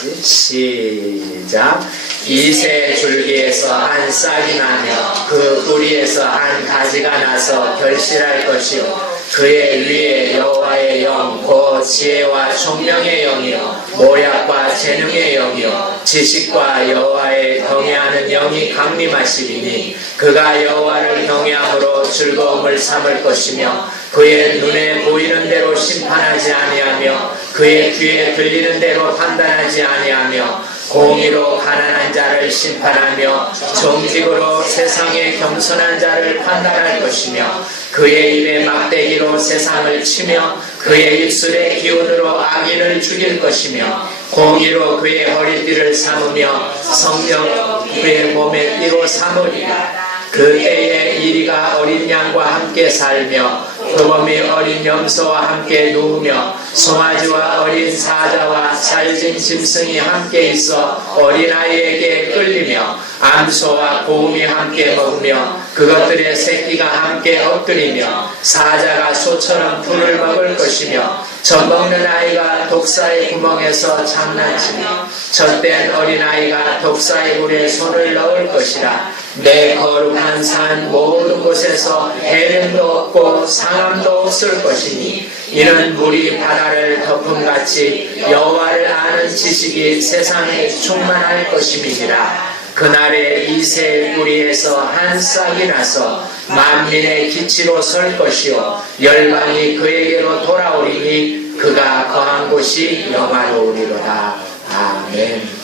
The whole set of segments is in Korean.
끝까지 시작. 이새 줄기에서 한 싹이 나며 그 뿌리에서 한 가지가 나서 결실할 것이요 그의 위에 여호와의 영 곧 지혜와 총명의 영이요 모략과 재능의 영이요 지식과 여호와의 경외하는 영이 강림하시리니 그가 여호와를 경외함으로 즐거움을 삼을 것이며 그의 눈에 보이는 대로 심판하지 아니하며 그의 귀에 들리는 대로 판단하지 아니하며 공의로 가난한 자를 심판하며 정직으로 세상의 겸손한 자를 판단할 것이며 그의 입에 막대기로 세상을 치며 그의 입술의 기운으로 악인을 죽일 것이며 공의로 그의 허리띠를 삼으며 성령 그의 몸에 띠로 삼으리라. 그때에 이리가 어린 양과 함께 살며 표범이 어린 염소와 함께 누우며 송아지와 어린 사자와 살진 짐승이 함께 있어 어린아이에게 끌리며 암소와 고음이 함께 먹으며 그것들의 새끼가 함께 엎드리며 사자가 소처럼 풀을 먹을 것이며 젖먹는 아이가 독사의 구멍에서 장난치며 젖된 어린아이가 독사의 물에 손을 넣을 것이라. 내 거룩한 산 모든 곳에서 해림도 없고 상함도 없을 것이니 이는 물이 바다를 덮음같이 여호와를 아는 지식이 세상에 충만할 것임이니라. 그날에 이새의 뿌리에서 한 싹이 나서 만민의 기치로 설 것이요 열방이 그에게로 돌아오리니 그가 거한 곳이 영화로우리로다. 아멘.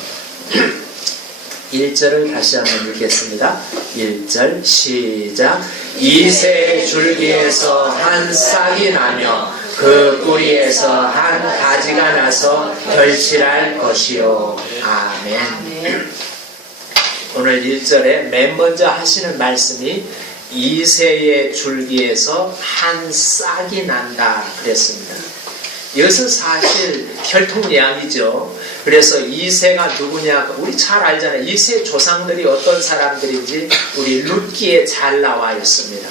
1절을 다시 한번 읽겠습니다. 1절 시작. 이새의 줄기에서 한 싹이 나며 그 뿌리에서 한 가지가 나서 결실할 것이요. 아멘. 오늘 1절에 맨 먼저 하시는 말씀이 이새의 줄기에서 한 싹이 난다 그랬습니다. 이것은 사실 혈통량이죠. 그래서 이새가 누구냐, 우리 잘 알잖아요. 이새 조상들이 어떤 사람들인지 우리 룻기에 잘 나와 있습니다.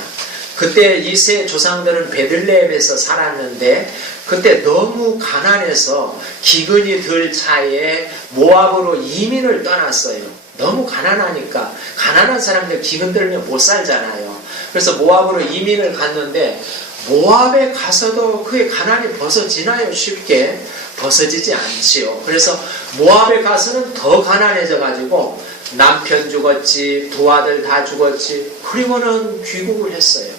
그때 이새 조상들은 베들레헴에서 살았는데 그때 너무 가난해서 기근이 들 차에 모압으로 이민을 떠났어요. 너무 가난하니까 가난한 사람들 기근 들면 못 살잖아요. 그래서 모압으로 이민을 갔는데 모압에 가서도 그의 가난이 벗어지나요? 쉽게 벗어지지 않지요. 그래서 모압에 가서는 더 가난해져 가지고 남편 죽었지, 두 아들 다 죽었지. 그리고는 귀국을 했어요.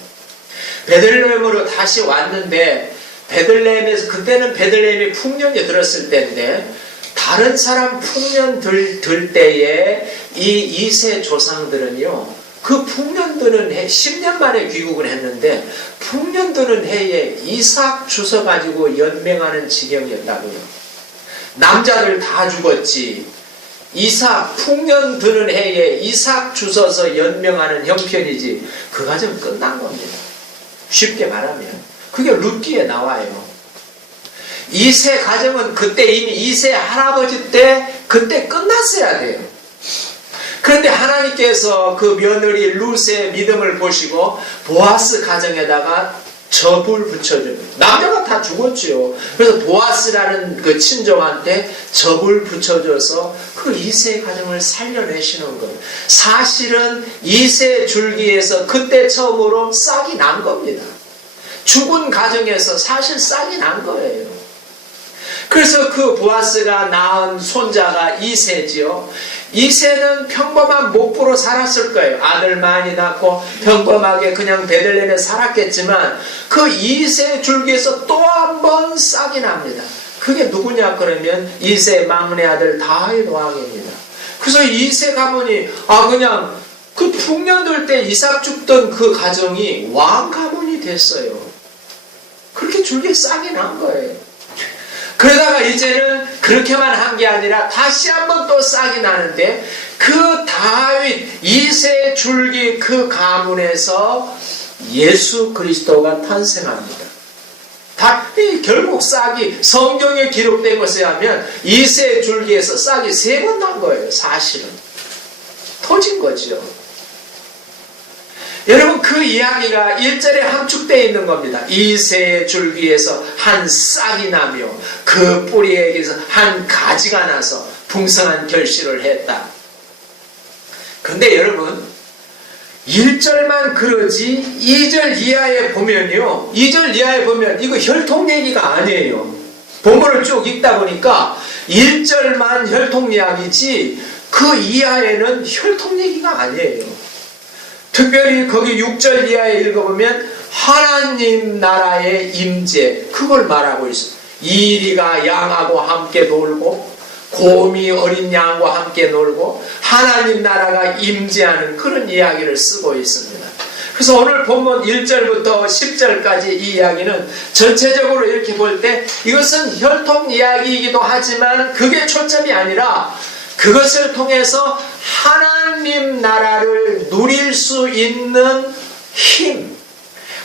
베들레헴으로 다시 왔는데 베들레헴에서, 그때는 베들레헴이 풍년이 들었을 때인데 다른 사람 풍년 들 때에 이 이새 조상들은요, 그 풍년 드는 해, 10년 만에 귀국을 했는데 풍년 드는 해에 이삭 주워 가지고 연맹하는 지경이었다고요. 남자들 다 죽었지. 이삭, 풍년 드는 해에 이삭 주워서 연명하는 형편이지. 그 과정은 끝난 겁니다. 쉽게 말하면. 그게 룻기에 나와요. 이새 가정은 그때 이미 이새 할아버지 때 그때 끝났어야 돼요. 그런데 하나님께서 그 며느리 룻의 믿음을 보시고 보아스 가정에다가 접을 붙여줍니다. 남자가 다 죽었죠. 그래서 보아스라는 그 친족한테 접을 붙여줘서 그 이새 가정을 살려내시는 거예요. 사실은 이새 줄기에서 그때 처음으로 싹이 난 겁니다. 죽은 가정에서 사실 싹이 난 거예요. 그래서 그 보아스가 낳은 손자가 이새지요. 이새는 평범한 목부로 살았을 거예요. 아들 많이 낳고 평범하게 그냥 베들레헴에 살았겠지만 그 이새 줄기에서 또 한 번 싹이 납니다. 그게 누구냐 그러면 이새 막내 아들 다윗 왕입니다. 그래서 이새 가문이 그냥 그 풍년 들 때 이삭 죽던 그 가정이 왕 가문이 됐어요. 그렇게 줄기에 싹이 난 거예요. 그러다가 이제는 그렇게만 한 게 아니라 다시 한번 또 싹이 나는데 그 다윗 이새 줄기 그 가문에서 예수 그리스도가 탄생합니다. 결국 싹이 성경에 기록된 것에 하면 이새 줄기에서 싹이 3번 난 거예요. 사실은 터진 거죠. 여러분 그 이야기가 1절에 함축되어 있는 겁니다. 이새 줄기에서 한 싹이 나며 그 뿌리에게서 한 가지가 나서 풍성한 결실을 했다. 근데 여러분 1절만 그러지 2절 이하에 보면요, 2절 이하에 보면 이거 혈통 얘기가 아니에요. 본문을 쭉 읽다 보니까 1절만 혈통 이야기지 그 이하에는 혈통 얘기가 아니에요. 특별히 거기 6절 이하에 읽어보면 하나님 나라의 임재, 그걸 말하고 있어요. 이리가 양하고 함께 놀고 곰이 어린 양과 함께 놀고 하나님 나라가 임재하는 그런 이야기를 쓰고 있습니다. 그래서 오늘 본문 1절부터 10절까지 이 이야기는 전체적으로 이렇게 볼 때 이것은 혈통 이야기이기도 하지만 그게 초점이 아니라 그것을 통해서 하나님 나라를 누릴 수 있는 힘,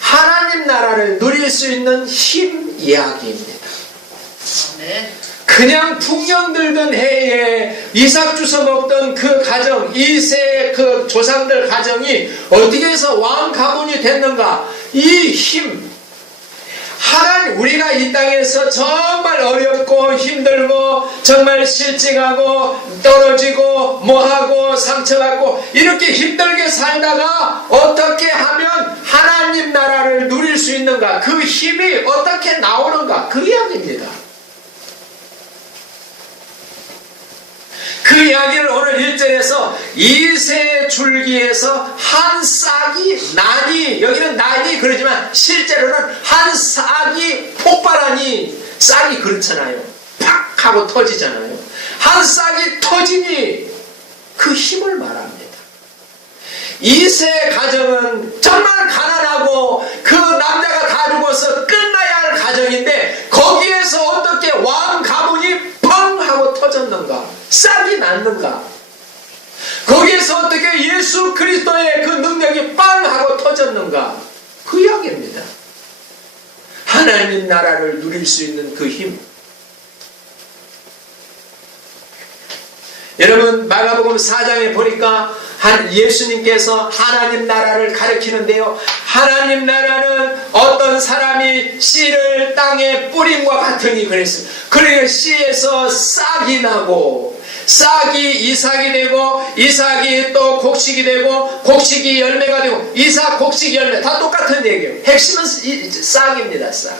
하나님 나라를 누릴 수 있는 힘 이야기입니다. 그냥 풍년 들던 해에 이삭 주워 먹던 그 가정, 이세 그 조상들 가정이 어떻게 해서 왕 가문이 됐는가? 이 힘, 하나님, 우리가 이 땅에서 정말 어렵고 힘들고 정말 실증하고 떨어지고 뭐하고 상처받고 이렇게 힘들게 살다가 어떻게 하면 하나님 나라를 누릴 수 있는가? 그 힘이 어떻게 나오는가? 그 이야기입니다. 그 이야기를 오늘 1절에서 이새 줄기에서 한 싹이 나니, 여기는 나니 그러지만 실제로는 한 싹이 폭발하니, 싹이 그렇잖아요. 팍 하고 터지잖아요. 한 싹이 터지니 그 힘을 말합니다. 이세 가정은 정말 가난하고 그 남자가 다 죽어서 끝나야 할 가정인데 거기에서 어떻게 왕 가문이 펑 하고 터졌는가? 싹이 났는가? 거기에서 어떻게 예수 그리스도의 그 능력이 빵 하고 터졌는가? 그 이야기입니다. 하나님 나라를 누릴 수 있는 그 힘. 여러분 마가복음 4장에 보니까 예수님께서 하나님 나라를 가리키는데요, 하나님 나라는 어떤 사람이 씨를 땅에 뿌림과 같으니 그랬어요. 그러니까 씨에서 싹이 나고 싹이 이삭이 되고 이삭이 또 곡식이 되고 곡식이 열매가 되고 이삭 곡식 열매 다 똑같은 얘기예요. 핵심은 싹입니다. 싹.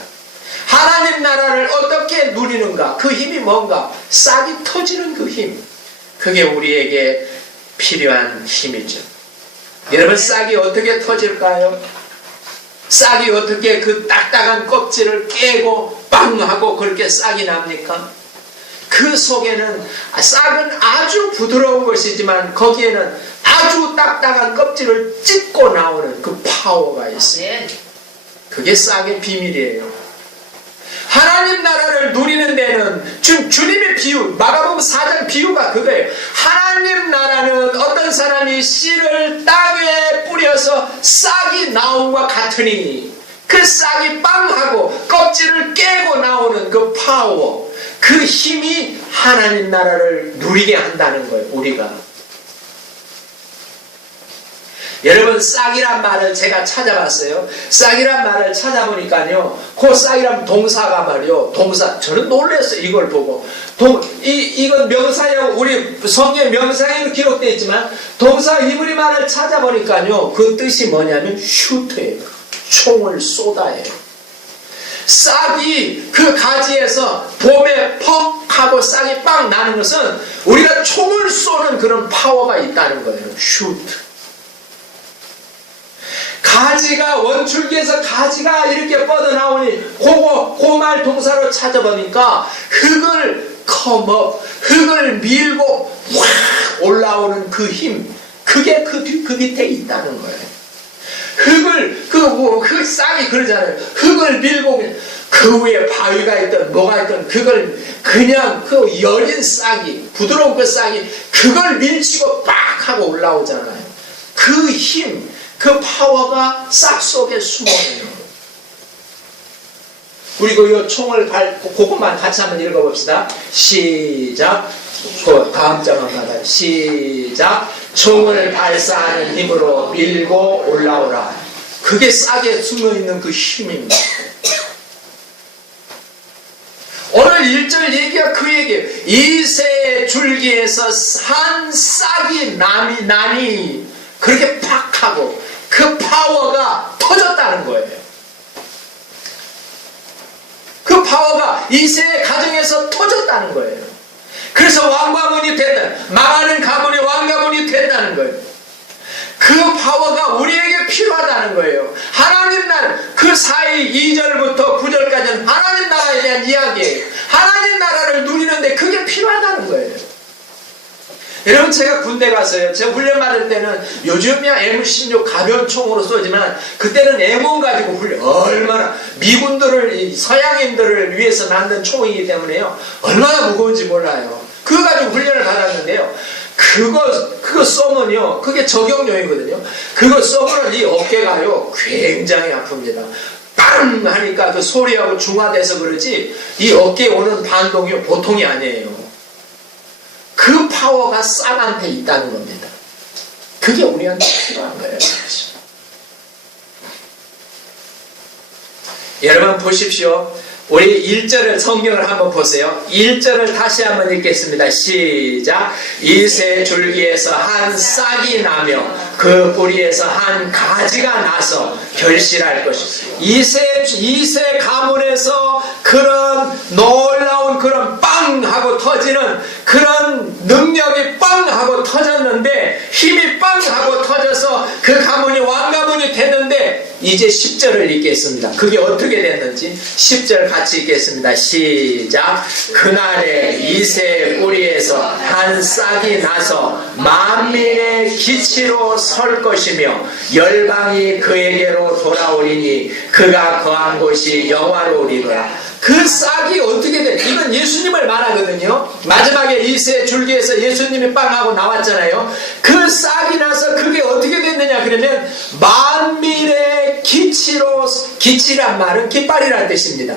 하나님 나라를 어떻게 누리는가? 그 힘이 뭔가? 싹이 터지는 그 힘, 그게 우리에게 필요한 힘이죠. 여러분 싹이 어떻게 터질까요? 싹이 어떻게 그 딱딱한 껍질을 깨고 빵 하고 그렇게 싹이 납니까? 그 속에는, 싹은 아주 부드러운 것이지만 거기에는 아주 딱딱한 껍질을 찢고 나오는 그 파워가 있어요. 그게 싹의 비밀이에요. 하나님 나라를 누리는 데는 지금 주님의 비유, 마가복음 4장 비유가 그거예요. 하나님 나라는 어떤 사람이 씨를 땅에 뿌려서 싹이 나온과 같으니 그 싹이 빵하고 껍질을 깨고 나오는 그 파워, 그 힘이 하나님 나라를 누리게 한다는 거예요. 우리가. 여러분 싹이란 말을 제가 찾아봤어요. 싹이란 말을 찾아보니까요, 그 싹이란 동사가 말이요, 동사, 저는 놀랐어요. 이걸 보고. 이건 명사형, 우리 성경에 명사형으로 기록되어 있지만 동사 히브리 말을 찾아보니까요, 그 뜻이 뭐냐면 슈트예요. 총을 쏟아예요. 싹이 그 가지에서 봄에 퍽 하고 싹이 빵 나는 것은 우리가 총을 쏘는 그런 파워가 있다는 거예요. 슈트. 가지가, 원줄기에서 가지가 이렇게 뻗어나오니 그 말 동사로 찾아보니까 흙을 커먹, 흙을 밀고 확 올라오는 그 힘, 그게 그 밑에 있다는 거예요. 흙을, 그 싹이 그러잖아요. 흙을 밀고 그 위에 바위가 있든 뭐가 있든 그걸 그냥 그 여린 싹이, 부드러운 그 싹이 그걸 밀치고 빡 하고 올라오잖아요. 그 힘, 그 파워가 싹 속에 숨어있는 거예요. 그리고 이 총을 그것만 같이 한번 읽어봅시다. 시작. 다음 장만 받아요. 시작. 총을 발사하는 힘으로 밀고 올라오라. 그게 싹에 숨어있는 그 힘입니다. 오늘 1절 얘기가 그 얘기예요. 이새 줄기에서 한 싹이 나니 그렇게 팍 하고 그 파워가 터졌다는 거예요. 그 파워가 이새의 가정에서 터졌다는 거예요. 그래서 왕가문이 된다. 망하는 가문이 왕가문이 된다는 거예요. 그 파워가 우리에게 필요하다는 거예요. 하나님 나라, 그 사이 2절부터 9절까지는 하나님 나라에 대한 이야기예요. 하나님 나라를 누리는데 그게 필요하다는 거예요. 여러분, 제가 군대 가서요, 제가 훈련 받을 때는 요즘이야 M16 가벼운 총으로 쏘지만 그때는 M1 가지고 훈련, 얼마나 미군들을, 서양인들을 위해서 만든 총이기 때문에요, 얼마나 무거운지 몰라요. 그거 가지고 훈련을 받았는데요, 그거 쏘면요, 그게 적용용이거든요. 그거 쏘면 이 어깨가요 굉장히 아픕니다. 빵 하니까 그 소리하고 중화돼서 그러지 이 어깨에 오는 반동이 보통이 아니에요. 그 파워가 싹한테 있다는 겁니다. 그게 우리한테 필요한 거예요. 여러분 보십시오. 우리 1절을 성경을 한번 보세요. 1절을 다시 한번 읽겠습니다. 시작. 이새 줄기에서 한 싹이 나며 그 뿌리에서 한 가지가 나서 결실할 것이다. 이새 가문에서 그런 놀라운 그런 빵 하고 터지는 그런 능력이 빵 하고 터졌는데, 힘이 빵 하고 터져서 그 가문이 왕가문이 됐는데, 이제 10절을 읽겠습니다. 그게 어떻게 됐는지 10절 같이 읽겠습니다. 시작. 그날에 이새의 뿌리에서 한 싹이 나서 만민의 기치로 설 것이며 열방이 그에게로 돌아오리니 그가 거한 곳이 영화로우리라. 그 싹이 어떻게 돼? 이건 예수님을 말하거든요. 마지막에 이새 줄기에서 예수님이 빵하고 나왔잖아요. 그 싹이 나서 그게 어떻게 됐느냐 그러면 만민의 기치로, 기치란 말은 깃발이라는 뜻입니다.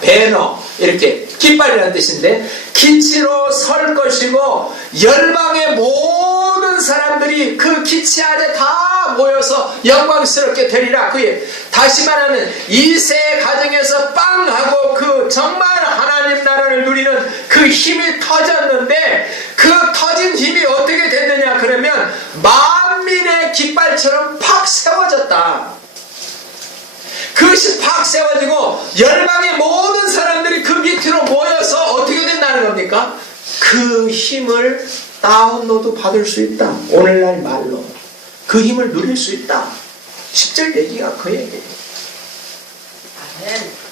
배너, 이렇게 깃발이라는 뜻인데, 기치로 설 것이고 열방의 모든 사람들이 그 기치 아래 다 모여서 영광스럽게 되리라. 그에 다시 말하면 이세 가정에서 빵하고 그 정말 하나님 나라를 누리는 그 힘이 터졌는데, 그 터진 힘이 어떻게 됐느냐 그러면 만민의 깃발처럼 팍 세워졌다. 그것이 팍 세워지고 열방의 모든 사람들이 그 밑으로 모여서 어떻게 된다는 겁니까? 그 힘을 다운로드 받을 수 있다. 오늘날 말로 그 힘을 누릴 수 있다. 10절 얘기가 그 얘기예요. 아멘.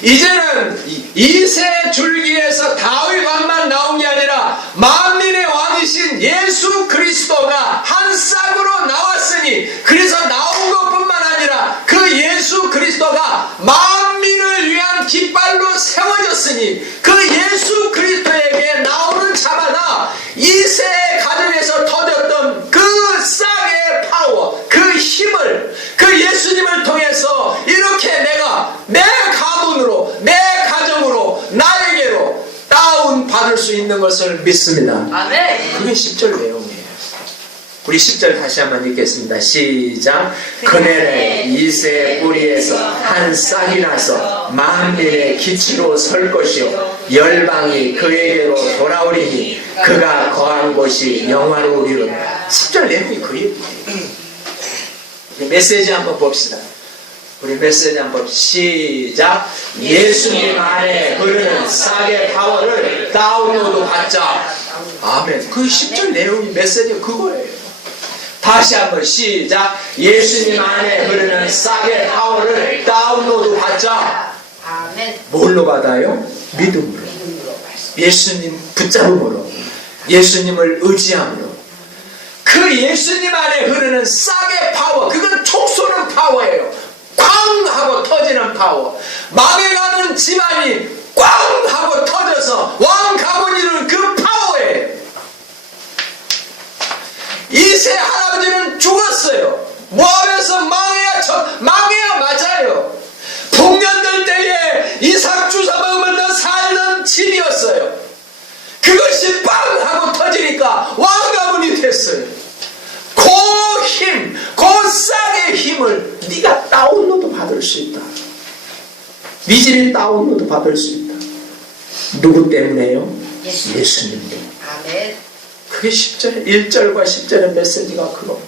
이제는 이새 줄기에서 다윗 왕만 나온 게 아니라 만민의 왕이신 예수 그리스도가 한 싹으로 나왔으니, 그래서 나온 것뿐만 아니라 그 예수 그리스도가 만민을 위한 깃발로 세워졌으니, 그 예수 그리스도에게 나오는 자마다 이새 가정에서 터졌던 그 싹의 파워, 그 힘을, 그 예수님을 통해서 이렇게 내가 내 가문으로, 내 가정으로, 나에게로 다운 받을 수 있는 것을 믿습니다. 아멘. 그게 10절 내용이에요. 우리 10절 다시 한번 읽겠습니다. 시작. 그날에 이새 뿌리에서 한 싹이 나서 만민의 기치로 설 것이요 열방이 그에게로 돌아오리니 그가 거한 곳이 영화로우리로다. 10절 내용이 그 얘기예요. 메시지 한번 봅시다. 우리 메시지 한번 시작. 예수님 안에 흐르는 싹의 파워를 다운로드 받자. 아멘. 그 10절 내용이 메시지가 그거예요. 다시 한번 시작. 예수님 안에 흐르는 싹의 파워를 다운로드 받자. 아멘. 뭘로 받아요? 믿음으로. 예수님 붙잡음으로. 예수님을 의지함으로. 그 예수님 안에 흐르는 싹의 파워, 그건 총 쏘는 파워예요. 꽝 하고 터지는 파워. 망해가는 집안이 꽝 하고 터져서 왕 가문이 이루는 그 파워예요. 이세 할아버지는 죽었어요. 뭐하면서 망해야 맞아요. 풍년될 때에 이삭 주사 먹으면서 살던 집이었어요. 그것이 빵 하고 수 있다. 미진이 다운로드 받을 수 있다. 누구 때문에요? 예수님 때문에. 아멘. 그게 10절에 1절과 10절의 메시지가 그거.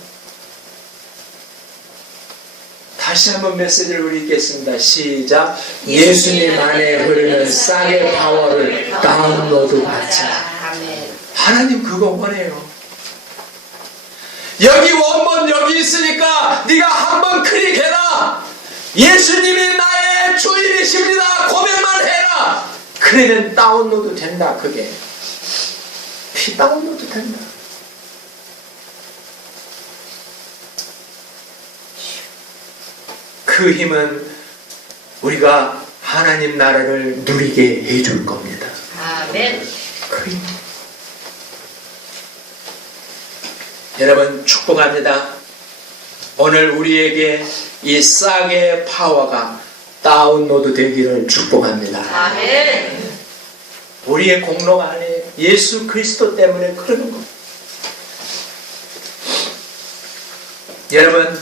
다시 한번 메시지를 우리 읽겠습니다. 시작. 예수님 안에 흐르는 싹의 파워를 다운로드 받자. 아멘. 하나님 그거 원해요. 여기 원본 여기 있으니까 네가 한번 클릭해라. 예수님이 나의 주인이십니다. 고백만 해라. 그러면 다운로드 된다. 그게 다운로드 된다. 그 힘은 우리가 하나님 나라를 누리게 해줄 겁니다. 아멘. 그 힘. 여러분 축복합니다. 오늘 우리에게 이 싹의 파워가 다운로드 되기를 축복합니다. 아멘. 우리의 공로가 아니에요. 예수 그리스도 때문에 그러는 겁니다. 여러분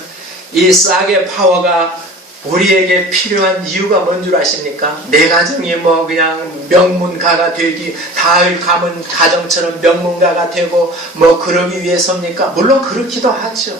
이 싹의 파워가 우리에게 필요한 이유가 뭔 줄 아십니까? 내 가정이 뭐 그냥 명문가가 되기, 다 가문 가정처럼 명문가가 되고 뭐 그러기 위해서입니까? 물론 그렇기도 하죠.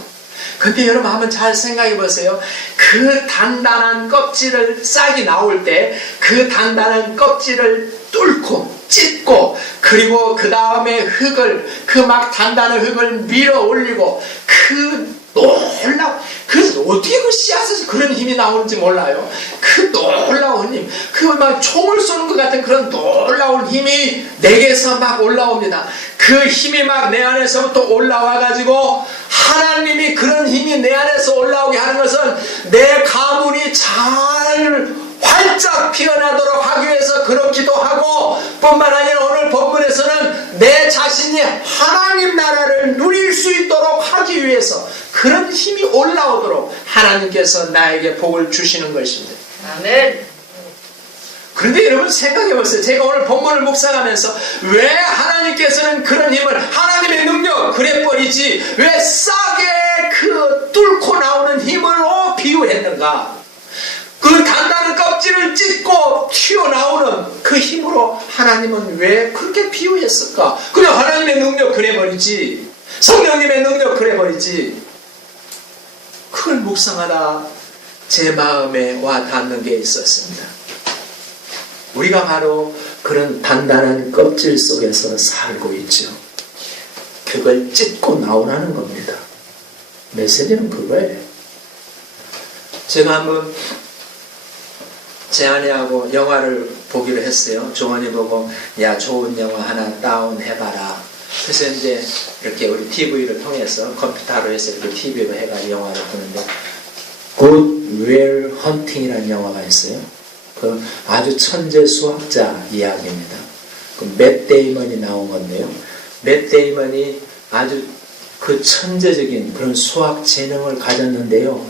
근데 여러분 한번 잘 생각해 보세요. 그 단단한 껍질을 싹이 나올 때 그 단단한 껍질을 뚫고 찢고 그리고 그 다음에 흙을 그 막 단단한 흙을 밀어 올리고 그 놀라운 그래서 어떻게 그 씨앗에서 그런 힘이 나오는지 몰라요. 그 놀라운 힘, 그 막 총을 쏘는 것 같은 그런 놀라운 힘이 내게서 막 올라옵니다. 그 힘이 막 내 안에서부터 올라와 가지고 하나님이 그런 힘이 내 안에서 올라오게 하는 것은 내 가문이 잘 활짝 피어나도록 하기 위해서 그렇기도 하고 뿐만 아니라 오늘 본문에서는 내 자신이 하나님 나라를 누릴 수 있도록 하기 위해서 그런 힘이 올라오도록 하나님께서 나에게 복을 주시는 것입니다. 아멘. 그런데 여러분 생각해 보세요. 제가 오늘 본문을 묵상하면서 왜 하나님께서는 그런 힘을 하나님의 능력 그래 버리지 왜 싹에 그 뚫고 나오는 힘으로 비유했는가? 그 단단한 껍질을 찢고 튀어나오는 그 힘으로 하나님은 왜 그렇게 비유했을까? 그냥 하나님의 능력 그래 버리지 성령님의 능력 그래 버리지. 그걸 묵상하다 제 마음에 와 닿는 게 있었습니다. 우리가 바로 그런 단단한 껍질 속에서 살고 있죠. 그걸 찢고 나오라는 겁니다. 메시지는 그거예요. 제가 한번 제 아내하고 영화를 보기로 했어요. 조언이 보고 야 좋은 영화 하나 다운해봐라. 그래서 이제 이렇게 우리 TV를 통해서 컴퓨터로 해서 이렇게 TV로 해가지고 영화를 보는데 Good Will Hunting이라는 영화가 있어요. 그 아주 천재 수학자 이야기입니다. 그 맷 데이먼이 나온 건데요. 맷 데이먼이 아주 그 천재적인 그런 수학 재능을 가졌는데요.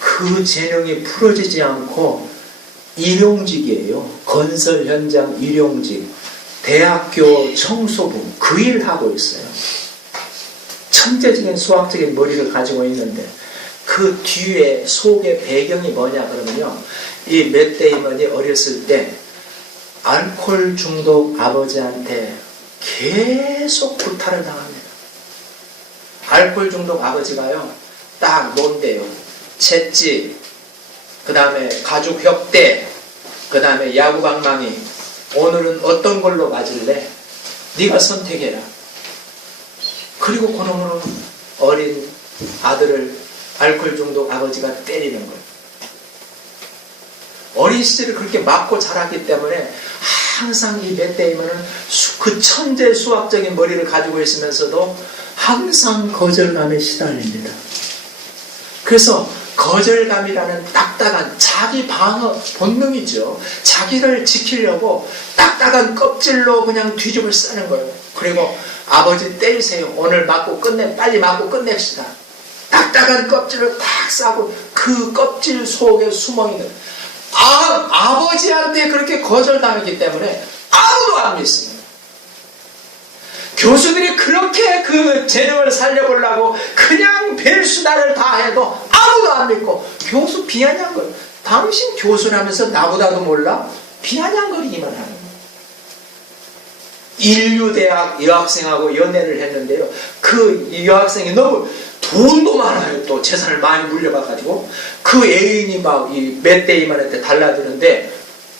그 재능이 풀어지지 않고 일용직이에요. 건설 현장 일용직. 대학교 청소부 그 일을 하고 있어요. 천재적인 수학적인 머리를 가지고 있는데 그 뒤에 속의 배경이 뭐냐 그러면요. 이 맷 데이먼이 어렸을 때 알코올 중독 아버지한테 계속 구타를 당합니다. 알코올 중독 아버지가요. 딱 논대요. 채찍, 그 다음에 가죽 혁대, 그 다음에 야구 방망이. 오늘은 어떤 걸로 맞을래? 네가 선택해라. 그리고 그놈은 어린 아들을 알코올 중독 아버지가 때리는 거예요. 어린 시절에 그렇게 맞고 자랐기 때문에 항상 이 맷 데이먼은 그 천재 수학적인 머리를 가지고 있으면서도 항상 거절감에 시달립니다. 그래서 거절감이라는 딱딱한 자기 방어 본능이죠. 자기를 지키려고 딱딱한 껍질로 그냥 뒤집을 쓰는 거예요. 그리고 아버지 때리세요. 오늘 맞고 빨리 맞고 끝냅시다. 딱딱한 껍질을 탁 싸고 그 껍질 속에 숨어있는 아버지한테 그렇게 거절당했기 때문에 아무도 안 믿습니다. 교수들이 그렇게 그 재능을 살려보려고 그냥 별수다를 다 해도 아무도 안 믿고 교수 비하냐는 거예요. 당신 교수라면서 나보다도 몰라? 비아냥거리기만 하는 거예요. 인류대학 여학생하고 연애를 했는데요. 그 여학생이 너무 돈도 많아요. 또 재산을 많이 물려가지고 그 애인이 막 이 맷 데이먼한테 달라드는데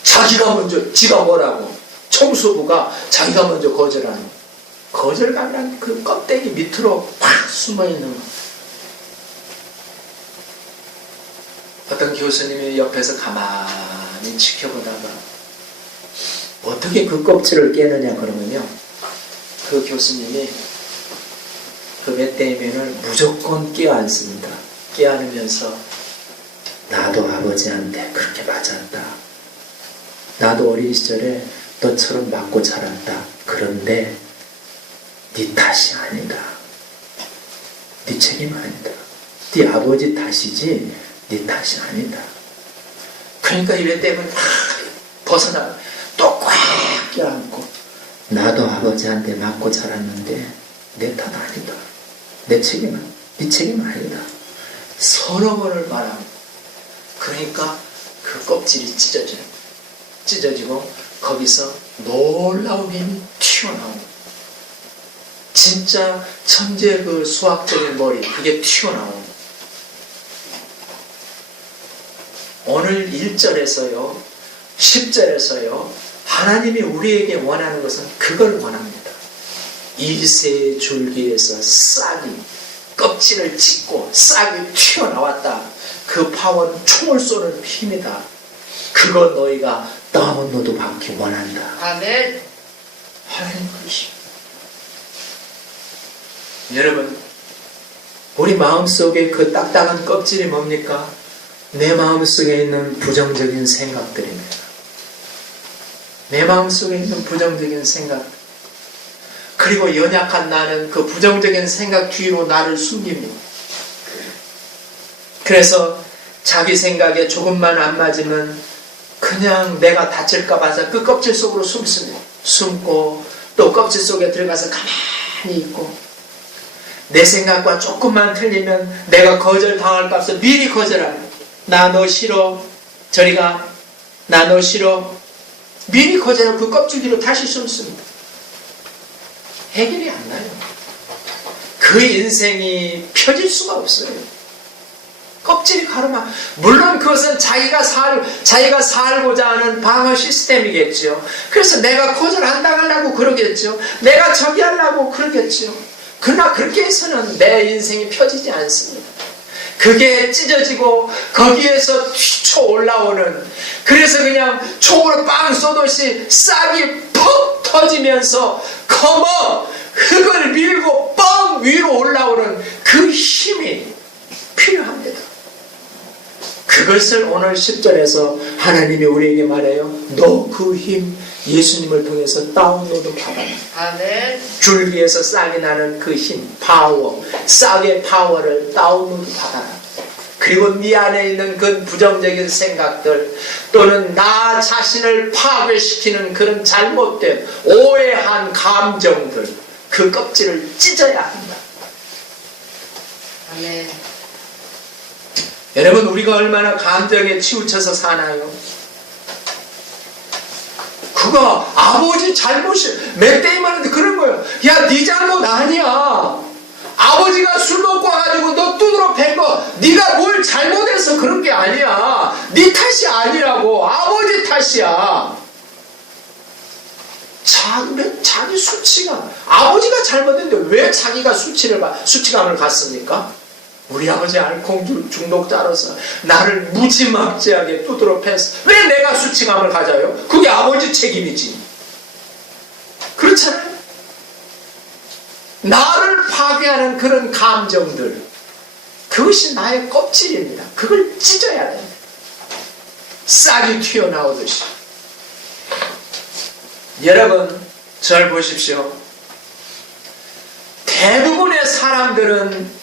자기가 먼저, 지가 뭐라고 청소부가 자기가 먼저 거절하는 거예요. 거절감이란 그 껍데기 밑으로 팍 숨어있는 거. 어떤 교수님이 옆에서 가만히 지켜보다가 어떻게 그 껍질을 깨느냐 그러면요, 그 교수님이 그 맷데이먼을 무조건 끼어앉습니다. 끼어앉으면서 나도 아버지한테 그렇게 맞았다. 나도 어린 시절에 너처럼 맞고 자랐다. 그런데 네 탓이 아니다. 네 책임 아니다. 네 아버지 탓이지 네 탓이 아니다. 그러니까 이 맷데이먼이 벗어나 또 꽉 껴안고 나도 아버지한테 맞고 자랐는데 내 탓 아니다. 내 책임은 네 책임 아니다. 서너 번을 말합니다. 그러니까 그 껍질이 찢어지고 거기서 놀라운 힘이 튀어나옵니다. 진짜 천재 그 수학적인 머리 그게 튀어나옵니다. 오늘 1절에서요 10절에서요 하나님이 우리에게 원하는 것은 그걸 원합니다. 이세 줄기에서 싹이 껍질을 찢고 싹이 튀어나왔다. 그 파워는 총을 쏘는 힘이다. 그거 너희가 다운로드 받기 원한다. 아멘. 하나님 그 힘. 여러분, 우리 마음속에 그 딱딱한 껍질이 뭡니까? 내 마음속에 있는 부정적인 생각들입니다. 내 마음속에 있는 부정적인 생각. 그리고 연약한 나는 그 부정적인 생각 뒤로 나를 숨깁니다. 그래서 자기 생각에 조금만 안 맞으면 그냥 내가 다칠까 봐서 그 껍질 속으로 숨습니다. 숨고 또 껍질 속에 들어가서 가만히 있고 내 생각과 조금만 틀리면 내가 거절당할까 봐서 미리 거절합니다. 나 너 싫어. 저리 가. 나 너 싫어. 미리 거절하고 그 껍질 뒤로 다시 숨습니다. 해결이 안 나요. 그 인생이 펴질 수가 없어요. 껍질이 가르마. 물론 그것은 자기가 살고자 하는 방어 시스템이겠죠. 그래서 내가 거절 안 당하려고 그러겠죠. 내가 저기 하려고 그러겠죠. 그러나 그렇게 해서는 내 인생이 펴지지 않습니다. 그게 찢어지고 거기에서 튀쳐 올라오는, 그래서 그냥 총으로 빵 쏘듯이 싹이 퍽 터지면서 검어 흙을 밀고 뻥 위로 올라오는 그 힘이 필요합니다. 그것을 오늘 10절에서 하나님이 우리에게 말해요. 너 그 힘 예수님을 통해서 다운로드 받아라. 아멘. 줄기에서 싹이 나는 그 힘, 파워, 싹의 파워를 다운로드 받아라. 그리고 네 안에 있는 그 부정적인 생각들 또는 나 자신을 파괴시키는 그런 잘못된 오해한 감정들, 그 껍질을 찢어야 한다. 아멘. 여러분, 우리가 얼마나 감정에 치우쳐서 사나요? 그거 아버지 잘못이, 맷데이먼한테 그런 거예요. 야, 네 잘못 아니야. 아버지가 술 먹고 와가지고 너 두드러 팬 거 네가 뭘 잘못해서 그런 게 아니야. 네 탓이 아니라고. 아버지 탓이야. 자기 수치감. 아버지가 잘못했는데 왜 자기가 수치감을 갖습니까? 우리 아버지 알코올 중독자로서 나를 무지막지하게 두드러 팼어. 왜 내가 수치감을 가져요? 그게 아버지 책임이지. 그렇잖아요. 나를 파괴하는 그런 감정들, 그것이 나의 껍질입니다. 그걸 찢어야 됩니다. 싹이 튀어나오듯이. 여러분, 절 보십시오. 대부분의 사람들은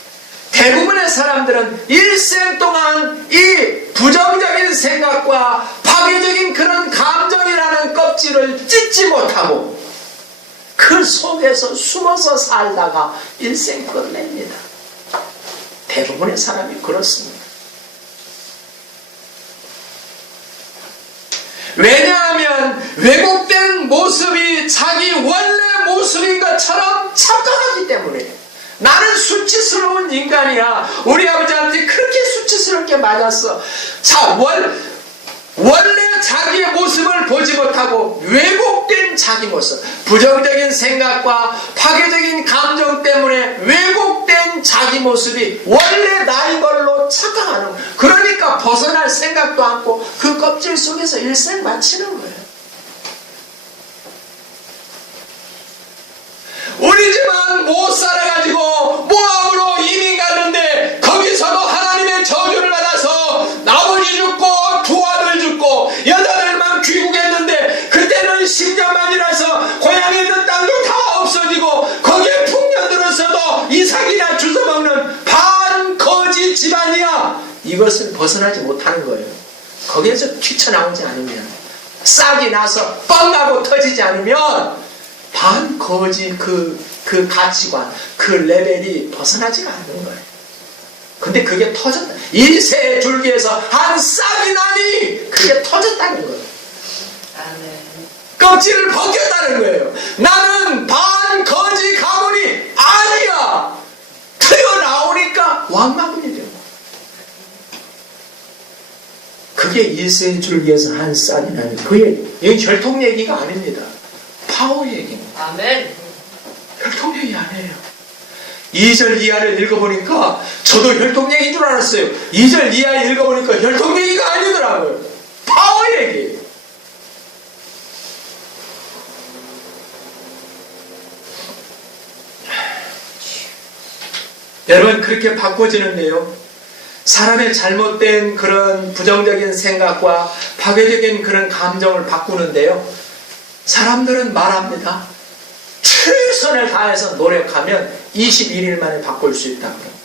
일생 동안 이 부정적인 생각과 파괴적인 그런 감정이라는 껍질을 찢지 못하고 그 속에서 숨어서 살다가 일생 끝냅니다. 대부분의 사람이 그렇습니다. 왜냐하면 왜곡된 모습이 자기 원래 모습인 것처럼 착각하기 때문에. 나는 수치스러운 인간이야. 우리 아버지한테 그렇게 수치스럽게 맞았어. 자, 원래 자기의 모습을 보지 못하고 왜곡된 자기 모습, 부정적인 생각과 파괴적인 감정 때문에 왜곡된 자기 모습이 원래 나인 걸로 착각하는 거예요. 그러니까 벗어날 생각도 않고 그 껍질 속에서 일생 마치는 거예요. 우리 집은 못 살아가지고 모압으로 이민 갔는데 거기서도 하나님의 저주를 받아서 아버지 죽고 두 아들 죽고 여자들만 귀국했는데 그때는 10년만이라서 고향에 있는 땅도 다 없어지고 거기에 풍년 들어서도 이삭이나 주워먹는 반거지 집안이야. 이것을 벗어나지 못하는 거예요. 거기에서 튀쳐나오지 않으면, 싹이 나서 뻥하고 터지지 않으면 반거지 그 가치관, 그 레벨이 벗어나지가 않는 거예요. 근데 그게 터졌다. 일세 줄기에서 한 싹이 나니 그게 터졌다는 거예요. 아멘. 껍질을 벗겼다는 거예요. 나는 반거지 가문이 아니야. 튀어나오니까 왕가문이 되고. 그게 일세 줄기에서 한 싹이 나니. 이건 혈통 얘기가 아닙니다. 파워 얘기입니다. 아멘. 혈통 얘기 아니에요. 2절 이하를 읽어보니까 저도 혈통 얘기인 줄 알았어요. 2절 이하 읽어보니까 혈통 얘기가 아니더라고요. 파워 얘기. 여러분, 그렇게 바꿔지는데요, 사람의 잘못된 그런 부정적인 생각과 파괴적인 그런 감정을 바꾸는데요, 사람들은 말합니다. 최선을 다해서 노력하면 21일 만에 바꿀 수 있다고.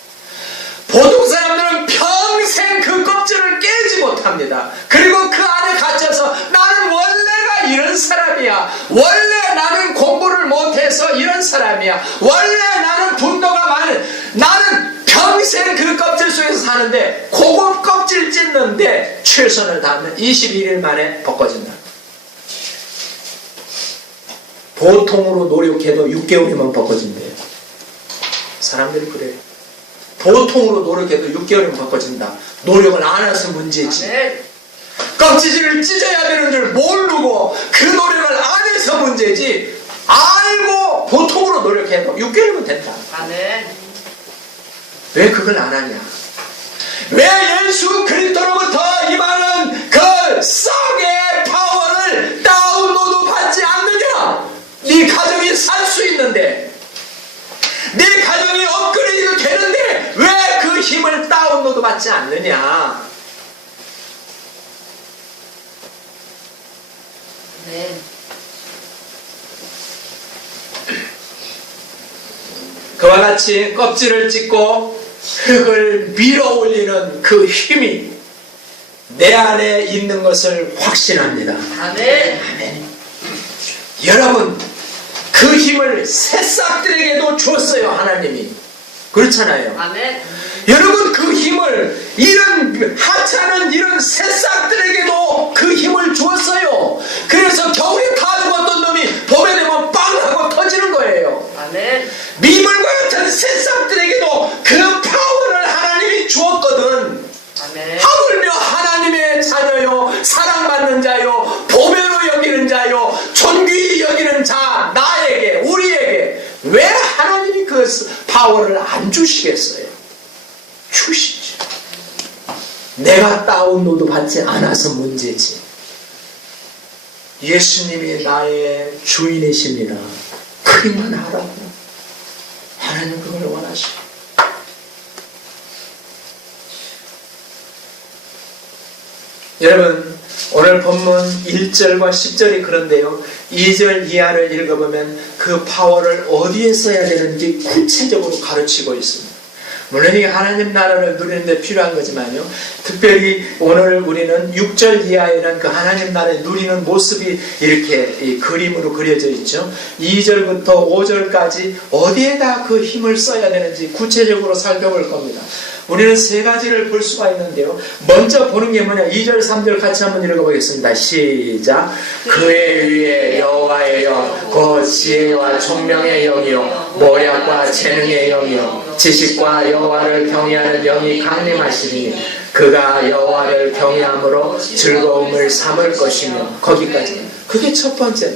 보통 사람들은 평생 그 껍질을 깨지 못합니다. 그리고 그 안에 갇혀서 나는 원래가 이런 사람이야. 원래 나는 공부를 못해서 이런 사람이야. 원래 나는 분노가 많은, 나는 평생 그 껍질 속에서 사는데 그거 껍질 찢는데 최선을 다하면 21일 만에 벗겨진다. 보통으로 노력해도 6개월이면 벗겨진대요. 사람들이 그래요. 보통으로 노력해도 6개월이면 벗겨진다. 노력을 안 해서 문제지. 아멘. 껍질을 찢어야 되는 줄 모르고 그 노력을 안 해서 문제지, 알고 보통으로 노력해도 6개월이면 된다. 아멘. 왜 그걸 안 하냐? 왜 예수 그리스도로부터 임하는 그 썩의 파워를 다운로드 받지 않느냐? 네 가정이 살 수 있는데, 네 가정이 업그레이드 되는데 왜 그 힘을 다운로드 받지 않느냐? 네. 그와 같이 껍질을 찢고 흙을 밀어 올리는 그 힘이 내 안에 있는 것을 확신합니다. 아멘. 아멘. 여러분, 그 힘을 새싹들에게도 줬어요, 하나님이. 그렇잖아요. 아멘. 여러분, 그 힘을 이런 하찮은 이런 새싹들에게도 그 힘을 주었어요. 그래서 겨울에 다 죽었던 놈이 봄에 되면 빵 하고 터지는 거예요. 아멘. 미물과 같은 새싹들에게도 그 파워를 하나님이 주었거든. 아멘. 하물며 하나님의 자녀요, 사랑받는 자요, 보배로 여기는 자요, 존귀히 여기는 자, 나에게, 우리에게 왜 하나님이 그 파워를 안 주시겠어요? 주시지. 내가 다운로드 받지 않아서 문제지. 예수님이 나의 주인이십니다. 그리만 하라고. 하나님 그걸 원하시고. 여러분, 오늘 본문 1절과 10절이 그런데요, 2절 이하를 읽어보면 그 파워를 어디에 써야 되는지 구체적으로 가르치고 있습니다. 물론 이게 하나님 나라를 누리는데 필요한 거지만요, 특별히 오늘 우리는 6절 이하에는 그 하나님 나라를 누리는 모습이 이렇게 이 그림으로 그려져 있죠. 2절부터 5절까지 어디에다 그 힘을 써야 되는지 구체적으로 살펴볼 겁니다. 우리는 세 가지를 볼 수가 있는데요. 먼저 보는 게 뭐냐? 2절 3절 같이 한번 읽어보겠습니다. 시작. 그의 위에 여호와의 영 곧 지혜와 총명의 영이요 모략과 재능의 영이요 지식과 여호와를 경외하는 영이 강림하시니 그가 여호와를 경외함으로 즐거움을 삼을 것이며. 거기까지. 그게 첫 번째.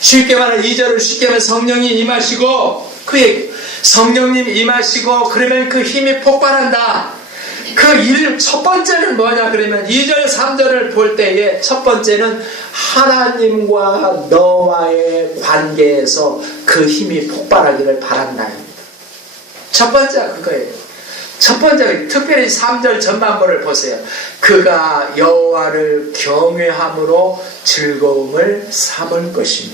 쉽게 말하면 2절을 쉽게 말하면 성령이 임하시고 그 얘기. 성령님 임하시고 그러면 그 힘이 폭발한다. 첫 번째는 뭐냐 그러면 2절 3절을 볼 때에 첫 번째는 하나님과 너와의 관계에서 그 힘이 폭발하기를 바란다. 첫 번째가 그거예요. 첫 번째, 특별히 3절 전반부를 보세요. 그가 여호와를 경외함으로 즐거움을 삼을 것이며.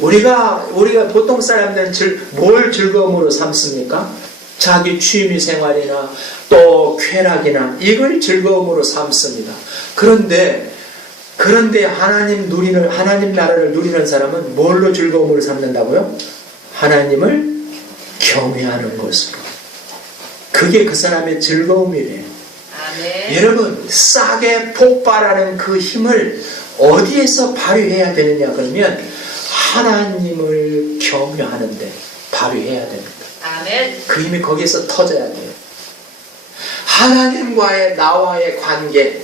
우리가 보통 사람들은 뭘 즐거움으로 삼습니까? 자기 취미 생활이나 또 쾌락이나 이걸 즐거움으로 삼습니다. 그런데 하나님 나라를 누리는 사람은 뭘로 즐거움으로 삼는다고요? 하나님을 경외하는 것으로. 그게 그 사람의 즐거움이래요. 아멘. 여러분, 싸게 폭발하는 그 힘을 어디에서 발휘해야 되느냐 그러면 하나님을 경외하는데 발휘해야 됩니다. 아멘. 그 힘이 거기에서 터져야 돼요. 하나님과의 나와의 관계,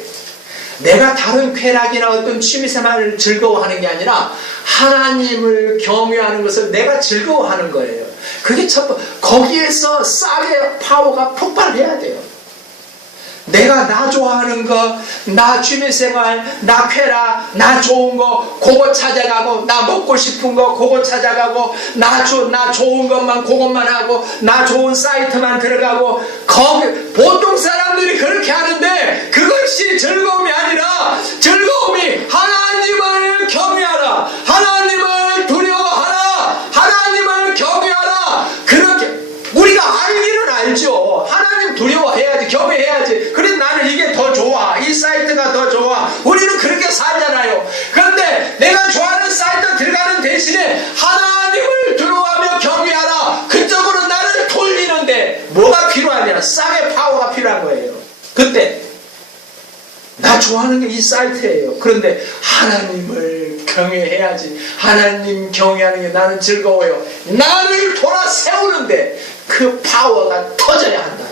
내가 다른 쾌락이나 어떤 취미생활을 즐거워하는 게 아니라 하나님을 경외하는 것을 내가 즐거워하는 거예요. 그게 첫 번째. 거기에서 쌀의 파워가 폭발해야 돼요. 내가 나 좋아하는 거, 나 취미생활, 나 쾌락, 나 좋은 거 그거 찾아가고, 나 먹고 싶은 거 그거 찾아가고, 나 좋은 것만 그것만 하고, 나 좋은 사이트만 들어가고. 보통 사람들이 그렇게 하는데 그것이 즐거움이 아니라 즐거움이 하나님을 경외하라, 하나님을 두려워하라, 하나님을 경외하라. 그렇게 우리가 알기는 알죠. 하나님 두려워해야지, 경외해야지. 그래 나는 이게 더 좋아, 이 사이트가 더 좋아. 우리는 그렇게 살잖아요. 그런데 내가 좋아하는 사이트 들어가는 대신에 하나님을 두려워하며 경외하라. 그쪽으로 나를 돌리는데 뭐가 필요하냐? 쌍의 파워가 필요한 거예요. 그때 나 좋아하는 게 이 사이트예요. 그런데 하나님을 경외해야지. 하나님 경외하는 게 나는 즐거워요. 나를 돌아 세우는데 그 파워가 터져야 한다.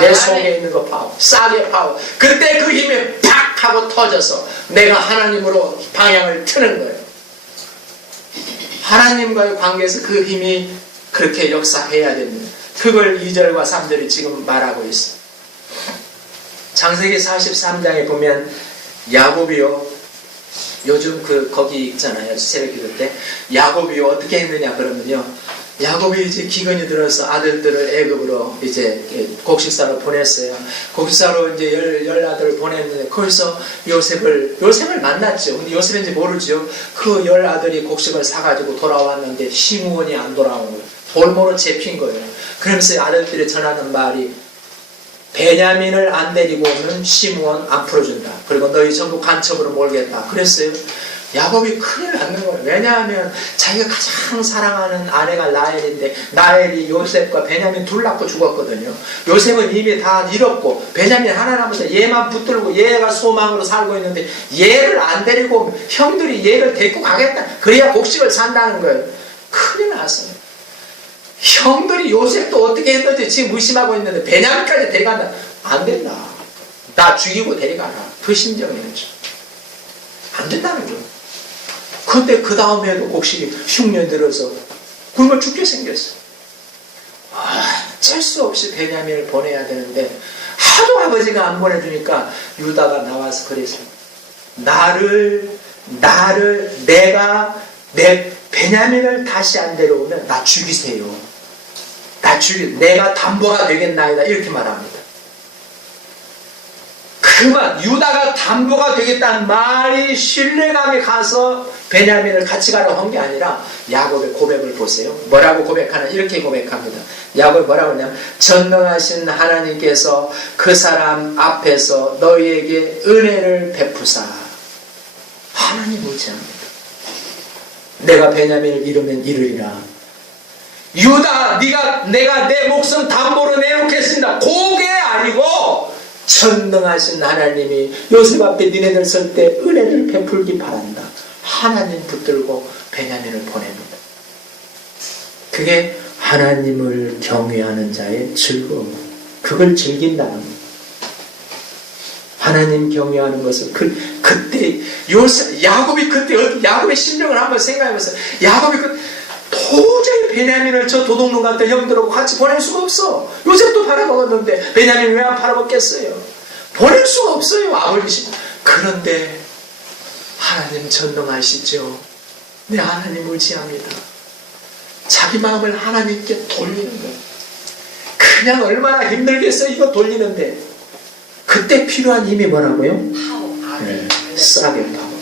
내 속에 있는 그 파워, 싹의 파워. 그때 그 힘이 팍 하고 터져서 내가 하나님으로 방향을 트는 거예요. 하나님과의 관계에서 그 힘이 그렇게 역사해야 됩니다. 그걸 2절과 3절이 지금 말하고 있어요. 창세기 43장에 보면 야곱이요, 요즘 거기 있잖아요. 새벽기도 때 야곱이요 어떻게 했느냐 그러면요, 야곱이 이제 기근이 들어서 아들들을 애굽으로 이제 곡식사로 보냈어요. 곡식사로 이제 열 아들을 보냈는데 거기서 요셉을 만났죠. 근데 요셉인지 모르죠. 그 열 아들이 곡식을 사가지고 돌아왔는데 시므온이 안 돌아온 거예요. 돌모로 잡힌 거예요. 그러면서 아들들이 전하는 말이, 베냐민을 안 데리고 오면 시므온 안 풀어준다. 그리고 너희 전부 간첩으로 몰겠다. 그랬어요. 야곱이 큰일 났는 거예요. 왜냐하면 자기가 가장 사랑하는 아내가 라헬인데, 라헬이 요셉과 베냐민 둘 낳고 죽었거든요. 요셉은 이미 다 잃었고 베냐민 하나 남아서 얘만 붙들고 얘가 소망으로 살고 있는데 얘를 안 데리고 오면 형들이 얘를 데리고 가겠다. 그래야 곡식을 산다는 거예요. 큰일 났어요. 형들이 요셉도 어떻게 했는지 지금 의심하고 있는데 베냐민까지 데려간다. 안 된다. 나 죽이고 데려가라. 그 심정이었죠. 안 된다는 거예요. 근데 그 다음에도 곡식이 흉년 들어서 굶어 죽게 생겼어. 짤 수 없이 베냐민을 보내야 되는데 하도 아버지가 안 보내주니까 유다가 나와서 그래서 내가 베냐민을 다시 안 데려오면 나 죽이세요. 내가 담보가 되겠나이다. 이렇게 말합니다. 그만 유다가 담보가 되겠다는 말이 신뢰감이 가서 베냐민을 같이 가라고 한 게 아니라 야곱의 고백을 보세요. 뭐라고 고백하나? 이렇게 고백합니다. 야곱이 뭐라고 하냐면, 전능하신 하나님께서 그 사람 앞에서 너희에게 은혜를 베푸사. 하나님 의지합니다. 내가 베냐민을 잃으면 잃으리라. 유다 내가 내 목숨 담보로 내놓겠습니다. 그게 아니고 전능하신 하나님이 요셉 앞에 니네들 설 때 은혜를 베풀기 바란다. 하나님 붙들고 베냐민을 보냅니다. 그게 하나님을 경외하는 자의 즐거움. 그걸 즐긴다는 거예요. 하나님 경외하는 것을 그때 야곱의 심령을 한번 생각해보세요. 야곱이 도저히 베냐민을 저 도둑놈 같은 형들하고 같이 보낼 수가 없어. 요셉도 팔아먹었는데 베냐민 왜 안 팔아먹겠어요? 보낼 수가 없어요. 아버지. 그런데 하나님 전능하시죠. 내 하나님 의지합니다. 자기 마음을 하나님께 돌리는 거예요. 그냥 얼마나 힘들겠어요. 이거 돌리는데. 그때 필요한 힘이 뭐라고요? 네, 싸게 파워.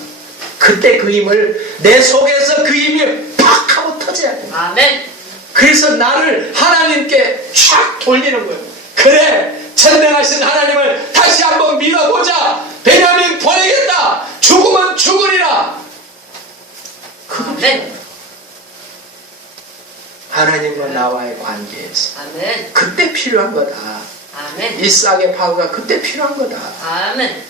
그때 그 힘을 내 속에서 그 힘이 팍 하고 터져야 돼요. 아멘. 그래서 나를 하나님께 쫙 돌리는 거예요. 그래, 전능하신 하나님을 다시 한번 믿어보자. 베냐민 보내겠다. 죽으면 죽으리라. 아멘. 하나님과 나와의 관계에서 아멘. 그때 필요한 거다. 아멘. 이 싹의 파워가 그때 필요한 거다. 아멘.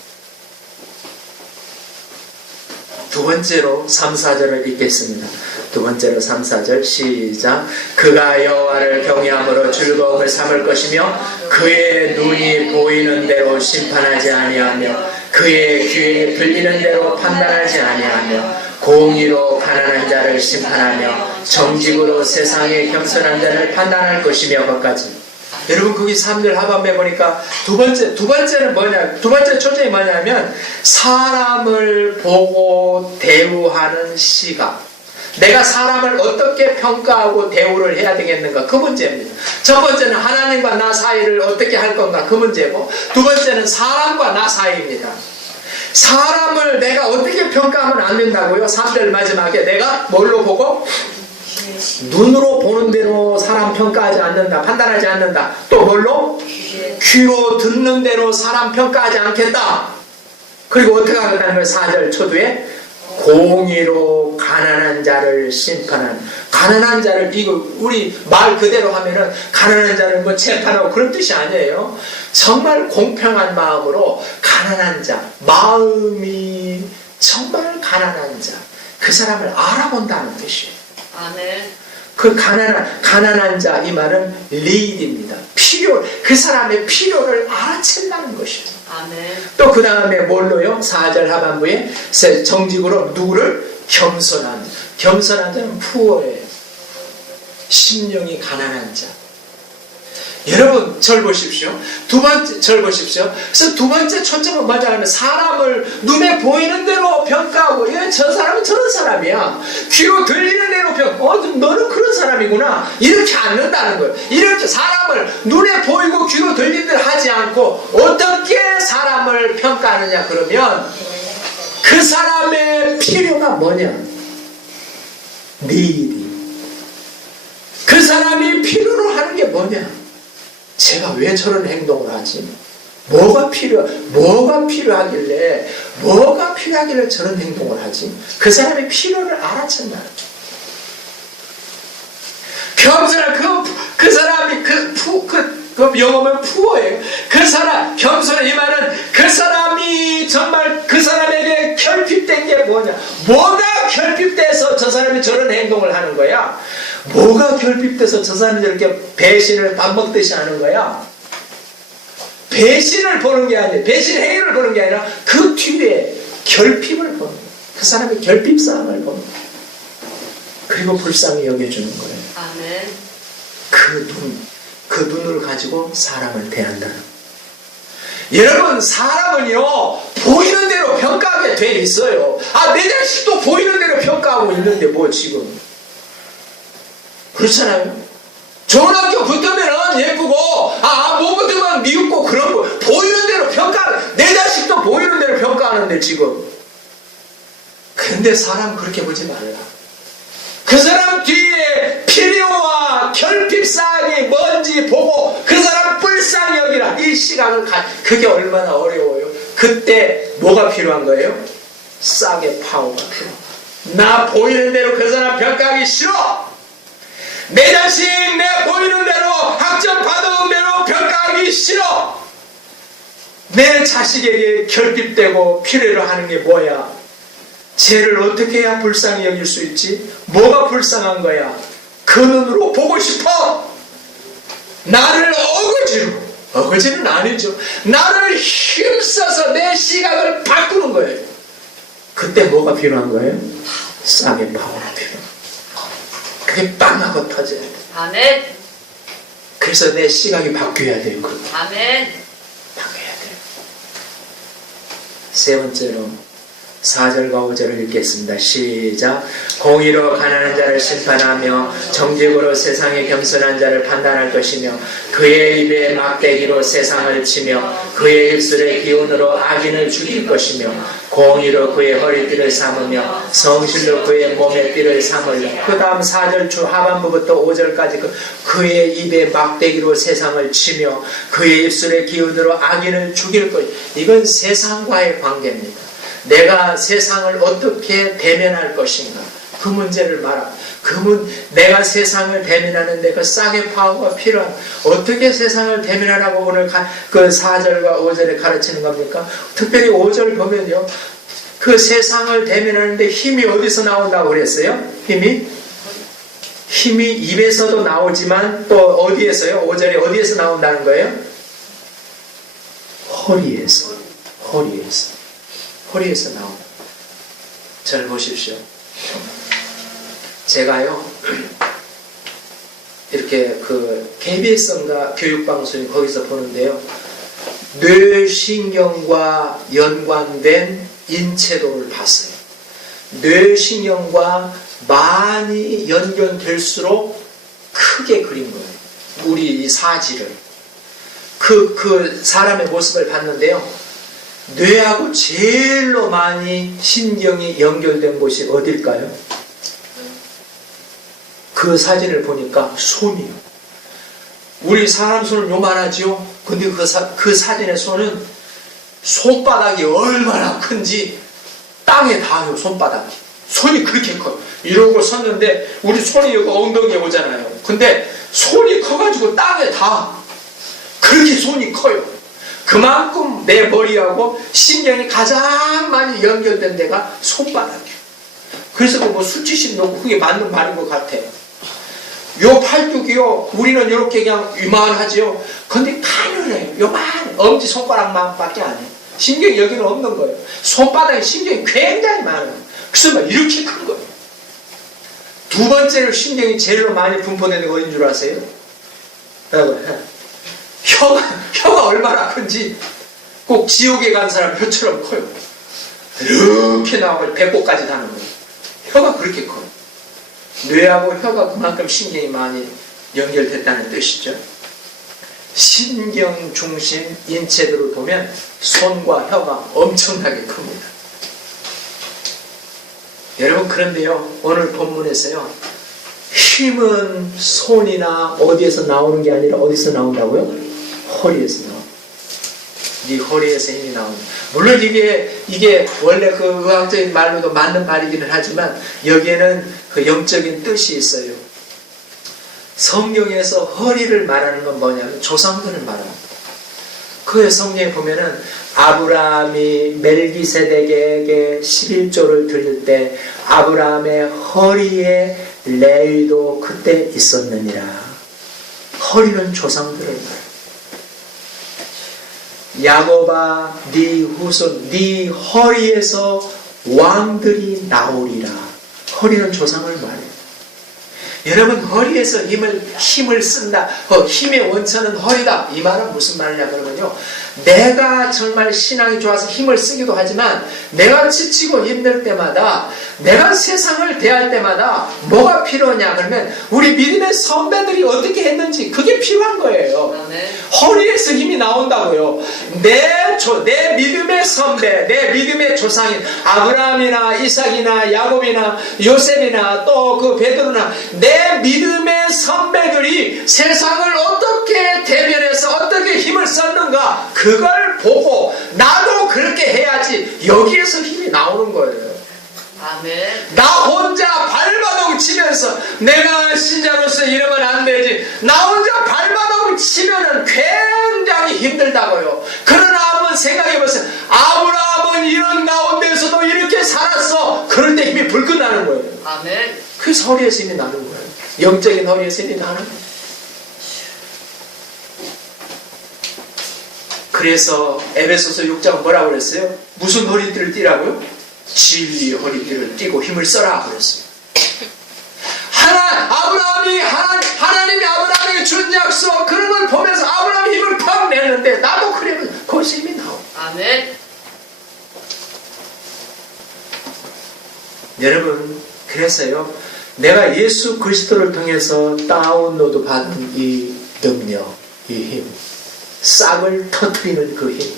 두 번째로 3, 4절을 읽겠습니다. 두 번째로 3, 4절 시작. 그가 여호와를 경외함으로 즐거움을 삼을 것이며 그의 눈이 보이는 대로 심판하지 아니하며 그의 귀에 들리는 대로 판단하지 아니하며 공의로 가난한 자를 심판하며 정직으로 세상의 겸손한 자를 판단할 것이며 거기까지. 여러분 거기 3절 하반부에 보니까 두 번째는 뭐냐? 두 번째 초점이 뭐냐면 사람을 보고 대우하는 시각. 내가 사람을 어떻게 평가하고 대우를 해야 되겠는가? 그 문제입니다. 첫 번째는 하나님과 나 사이를 어떻게 할 건가? 그 문제고, 두 번째는 사람과 나 사이입니다. 사람을 내가 어떻게 평가하면 안 된다고요? 3절 마지막에 내가 뭘로 보고? 눈으로 보는 대로 사람 평가하지 않는다. 판단하지 않는다. 또 뭘로? 귀로 듣는 대로 사람 평가하지 않겠다. 그리고 어떻게 하겠다는 거예요? 4절 초두에 공의로 가난한 자를 심판한. 가난한 자를, 이거 우리 말 그대로 하면은 가난한 자를 뭐 재판하고 그런 뜻이 아니에요. 정말 공평한 마음으로 가난한 자, 마음이 정말 가난한 자, 그 사람을 알아본다는 뜻이에요. 아멘. 그 가난한 자, 이 말은 리드입니다. 그 사람의 필요를 알아챈다는 것이에요. 아멘. 또 그 다음에 뭘로요? 4절 하반부에 정직으로 누구를? 겸손한 자는 푸어예요. 심령이 가난한 자. 여러분 절 보십시오. 그래서 두 번째 초점은 뭐냐 하면 사람을 눈에 보이는 대로 평가하고, 저 사람은 저런 사람이야. 귀로 들리는 대로 너는 그런 사람이구나. 이렇게 않는다는 거예요. 이렇게 사람을 눈에 보이고 귀로 들리는 대로 하지 않고 어떻게 사람을 평가하느냐 그러면 그 사람의 필요가 뭐냐? 니디. 그 사람이 필요로 하는 게 뭐냐? 제가 왜 저런 행동을 하지? 뭐가 필요하길래 저런 행동을 하지? 그 사람의 필요를 알아챈다. 겸손한 그 사람이 그 영어면 푸어예요. 그 사람 겸손한 이 말은 그 사람이 정말 그 사람에게 결핍된 게 뭐냐? 뭐가 결핍돼서 저 사람이 저런 행동을 하는 거야? 뭐가 결핍돼서 저 사람이 저렇게 배신을 밥 먹듯이 하는 거야? 배신을 보는 게 아니라, 배신 행위를 보는 게 아니라 그 뒤에 결핍을 보는 거야. 그 사람의 결핍사항을 보는 거야. 그리고 불쌍히 여겨주는 거예요. 아멘. 그 눈을 가지고 사람을 대한다는 거예요. 여러분 사람은요 보이는 대로 평가하게 돼 있어요. 내 자식도 보이는 대로 평가하고 있는데 뭐 지금 그렇잖아요. 좋은 학교 붙으면 예쁘고 못 붙으면 미흡고 그런 거 보이는 대로 내 자식도 보이는 대로 평가하는데 지금. 근데 사람 그렇게 보지 말라. 그 사람 뒤에 필요와 결핍사항이 뭔지 보고 그 사람 불쌍히 여기라. 이 시각을 그게 얼마나 어려워요. 그때 뭐가 필요한 거예요? 싹의 파워가 필요해요. 나 보이는 대로 그 사람 평가하기 싫어. 내 자식 내 보이는 대로 학점 받아온 대로 평가하기 싫어. 내 자식에게 결핍되고 필요로 하는 게 뭐야? 쟤를 어떻게 해야 불쌍히 여길 수 있지? 뭐가 불쌍한 거야? 그 눈으로 보고 싶어. 나를 어거지는 아니죠. 나를 힘써서 내 시각을 바꾸는 거예요. 그때 뭐가 필요한 거예요? 쌍의 파워가 필요해요. 그게 빵하고 터져야 돼. 아멘. 그래서 내 시각이 바뀌어야 돼요. 아멘. 바뀌어야 돼요. 세 번째로 4절과 5절을 읽겠습니다. 시작. 공의로 가난한 자를 심판하며 정직으로 세상의 겸손한 자를 판단할 것이며 그의 입에 막대기로 세상을 치며 그의 입술의 기운으로 악인을 죽일 것이며 공의로 그의 허리띠를 삼으며 성실로 그의 몸의 띠를 삼으려. 그 다음 4절 초 하반부부터 5절까지 그의 입에 막대기로 세상을 치며 그의 입술의 기운으로 악인을 죽일 것. 이건 세상과의 관계입니다. 내가 세상을 어떻게 대면할 것인가, 그 문제를 내가 세상을 대면하는데 그 쌍의 파워가 필요한, 어떻게 세상을 대면하라고 오늘 그 4절과 5절에 가르치는 겁니까? 특별히 5절 보면요, 그 세상을 대면하는데 힘이 어디서 나온다고 그랬어요? 힘이 입에서도 나오지만 또 어디에서요? 5절에 어디에서 나온다는 거예요? 허리에서 나옵니다. 잘 보십시오. 제가요, 이렇게 KBS인가 교육방송이 거기서 보는데요, 뇌신경과 연관된 인체도를 봤어요. 뇌신경과 많이 연결될수록 크게 그린 거예요. 우리 이 사지를. 그 사람의 모습을 봤는데요, 뇌하고 제일로 많이 신경이 연결된 곳이 어딜까요? 그 사진을 보니까 손이요. 우리 사람 손은 요만하죠? 근데 그 사진의 손은 손바닥이 얼마나 큰지 땅에 닿아요. 손바닥이. 손이 그렇게 커요. 이러고 섰는데 우리 손이 여기 엉덩이에 오잖아요. 근데 손이 커가지고 땅에 닿아. 그렇게 손이 커요. 그만큼 내 머리하고 신경이 가장 많이 연결된 데가 손바닥이에요. 그래서 뭐 수치심 놓고 그게 맞는 말인 것 같아요. 요 팔뚝이요, 우리는 이렇게 그냥 이만하지요. 근데 가늘해요. 요만 엄지손가락만밖에 안 해요. 신경이 여기는 없는 거예요. 손바닥에 신경이 굉장히 많아요. 그래서 막 이렇게 큰 거예요. 두 번째로 신경이 제일로 많이 분포되는 거 어딘 줄 아세요? 혀가 얼마나 큰지 꼭 지옥에 간 사람 혀처럼 커요. 이렇게 나오고 배꼽까지 닿는 거예요. 혀가 그렇게 커요. 뇌하고 혀가 그만큼 신경이 많이 연결됐다는 뜻이죠. 신경 중심 인체들을 보면 손과 혀가 엄청나게 큽니다. 여러분, 그런데요, 오늘 본문에서요, 힘은 손이나 어디에서 나오는 게 아니라 어디서 나온다고요? 허리에서 나옵니다. 이 허리에서 힘이 나옵니다. 물론 이게 원래 그 의학적인 말로도 맞는 말이기는 하지만 여기에는 그 영적인 뜻이 있어요. 성경에서 허리를 말하는 건 뭐냐면 조상들을 말합니다. 그 성경에 보면은 아브라함이 멜기세덱에게 11조를 드릴 때 아브라함의 허리에 레위도 그때 있었느니라. 허리는 조상들을 말합니다. 야곱아, 네 후손, 네 허리에서 왕들이 나오리라. 허리는 조상을 말해요. 여러분, 허리에서 힘을 쓴다. 힘의 원천은 허리다. 이 말은 무슨 말이냐 그러면요, 내가 정말 신앙이 좋아서 힘을 쓰기도 하지만 내가 지치고 힘들 때마다, 내가 세상을 대할 때마다 뭐가 필요하냐 그러면 우리 믿음의 선배들이 어떻게 했는지 그게 필요한 거예요. 허리에서 힘이 나온다고요. 내 믿음의 선배, 내 믿음의 조상인 아브라함이나 이삭이나 야곱이나 요셉이나 또 그 베드로나 내 믿음의 선배들이 세상을 어떻게 대변해서 어떻게 힘을 썼는가, 그걸 보고 나도 그렇게 해야지. 여기에서 힘이 나오는 거예요. 아멘. 나 혼자 발버둥 치면서 내가 신자로서 이러면 안 되지. 나 혼자 발바닥을 치면은 굉장히 힘들다고요. 그러나 한번 생각해 보세요. 아브라함은 이런 가운데서도 이렇게 살았어. 그럴 때 힘이 불끈 나는 거예요. 아멘. 그래서 허리에서 힘이 나는 거예요. 영적인 허리에서 힘이 나는 거예요. 그래서 에베소서 6장은 뭐라고 그랬어요? 무슨 허리띠를 띠라고요? 진리 허리띠를 띠고 힘을 써라 그랬어요. 하나님이 아브라함에게 준 약속 그런 걸 보면서 아브라함이 힘을 팍 내는데 나도 그러면 거기서 힘이 나오. 아멘. 여러분 그래서요 내가 예수 그리스도를 통해서 다운로드 받은 이 능력, 이 힘, 싹을 터뜨리는 그 힘,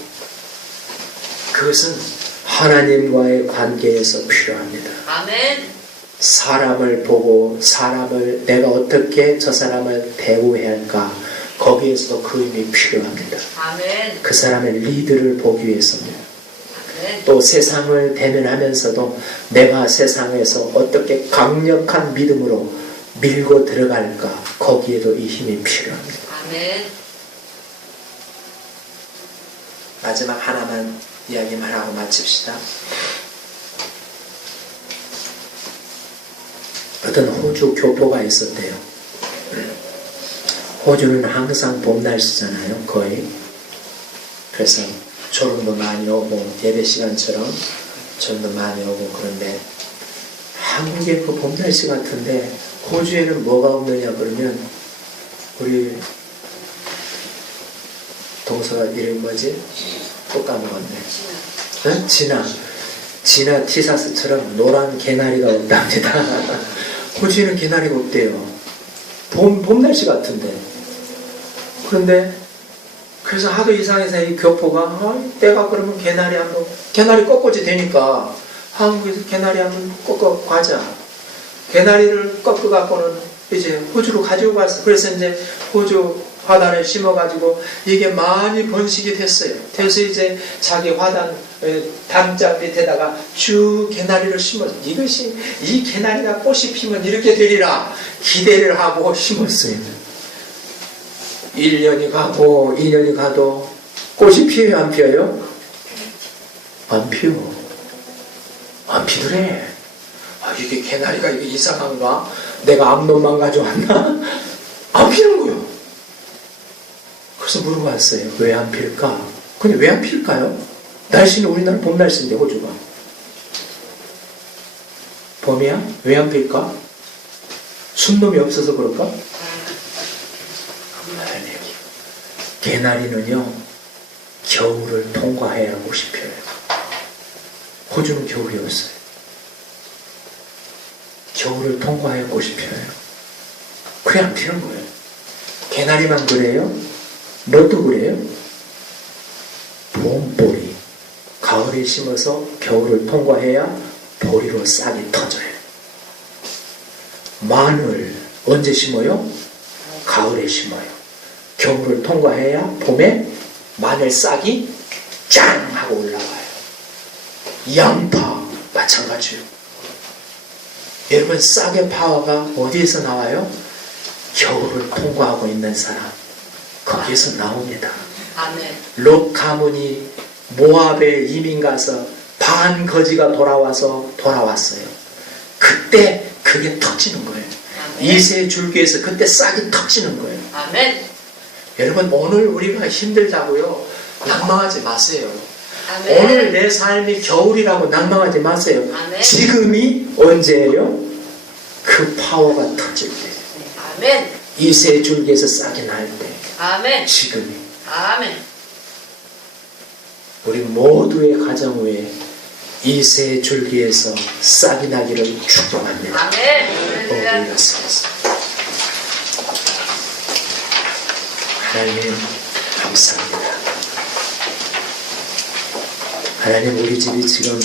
그것은 하나님과의 관계에서 필요합니다. 아멘. 사람을 보고 사람을 내가 어떻게 저 사람을 대우해야 할까 거기에서도 그 힘이 필요합니다. 아멘. 그 사람의 리드를 보기 위해서입니다. 아멘. 또 세상을 대면하면서도 내가 세상에서 어떻게 강력한 믿음으로 밀고 들어갈까 거기에도 이 힘이 필요합니다. 아멘. 마지막 하나만 이야기만 하고 마칩시다. 어떤 호주 교포가 있었대요. 호주는 항상 봄 날씨잖아요. 거의. 그래서 초롱도 많이 오고 예배 시간처럼 초롱도 많이 오고 그런데 한국의 그 봄 날씨 같은데 호주에는 뭐가 없느냐 그러면 우리 동서가 이름이 뭐지? 또 까먹었네. 응? 진화 티사스처럼 노란 개나리가 없답니다. 호주에는 개나리가 없대요. 봄 날씨 같은데. 그런데 그래서 하도 이상해서 이 교포가 내가 그러면 개나리 꺾어지 되니까 한국에서 개나리 한번 꺾어 가자. 개나리를 꺾어 갖고는 이제 호주로 가지고 갔어. 그래서 이제 호주 화단에 심어가지고 이게 많이 번식이 됐어요. 그래서 이제 자기 화단 담장 밑에다가 쭉 개나리를 심었어요. 이 개나리가 꽃이 피면 이렇게 되리라 기대를 하고 심었어요. 1년이 가고 2년이 가도 꽃이 피어요 안 피어요? 안 피어. 안 피더래. 이게 개나리가 이게 이상한가? 내가 암놈만 가져왔나? 안 피는 거요. 그래서 물어봤어요. 왜 안 필까? 근데 왜 안 필까요? 날씨는 우리나라 봄 날씨인데 호주가. 봄이야? 왜 안 필까? 순놈이 없어서 그럴까? 아니, 개나리는요 겨울을 통과해야 꽃이 피어요. 호주는 겨울이 없어요. 겨울을 통과해야 꽃이 피어요. 그래 안 피는 거예요. 개나리만 그래요? 너도 그래요? 봄보리 가을에 심어서 겨울을 통과해야 보리로 싹이 터져요. 마늘 언제 심어요? 가을에 심어요. 겨울을 통과해야 봄에 마늘 싹이 짱 하고 올라와요. 양파 마찬가지요. 여러분 싹의 파워가 어디에서 나와요? 겨울을 통과하고 있는 사람 거기에서 나옵니다. 아멘. 롯 가문이 모압에 이민 가서 반 거지가 돌아왔어요. 그때 그게 터지는 거예요. 아멘. 이세 줄기에서 그때 싹이 터지는 거예요. 아멘. 여러분 오늘 우리가 힘들다고요 낭망하지 마세요. 아멘. 오늘 내 삶이 겨울이라고 낭망하지 마세요. 아멘. 지금이 언제예요? 그 파워가 터질 때. 아멘. 이세 줄기에서 싹이 날 때. 아멘. 지금이. 아멘. 우리 모두의 가정 위에 이세 줄기에서 싹이 나기를 축복합니다. 아멘. 올려서 하나님 감사합니다. 하나님 우리 집이 지금